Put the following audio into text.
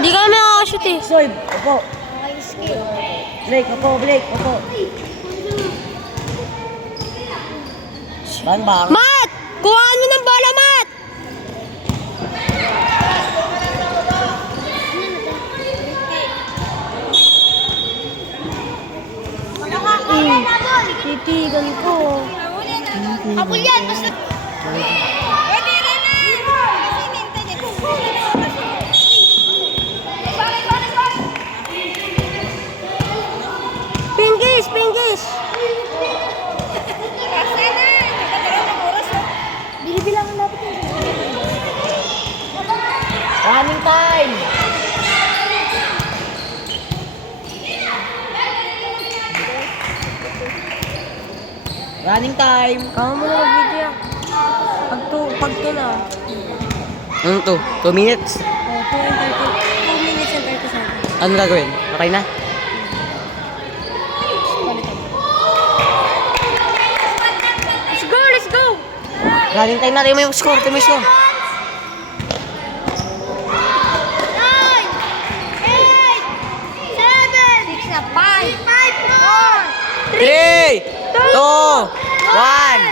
Hindi kami makakashoot eh. Soy, opo. Blake, opo, Blake, opo. Bang. Mat! Kuhaan mo ng bola, Mat! Titigan ko. Habol yan, basta... Pwede rin na! Pinggis! Pinggis! Binibilangan dapat yun. Running time! Running time! Kama mo na mag-video. Pag to na. Ano to? 2 minutes? 2 minutes and 30 seconds. Ano gagawin? Okay na? Let's go! Let's go! Running time na rin mo yung score. Ito mo yung score. 9, 8, 7, 6 na 5, 4, 3, 2, 1.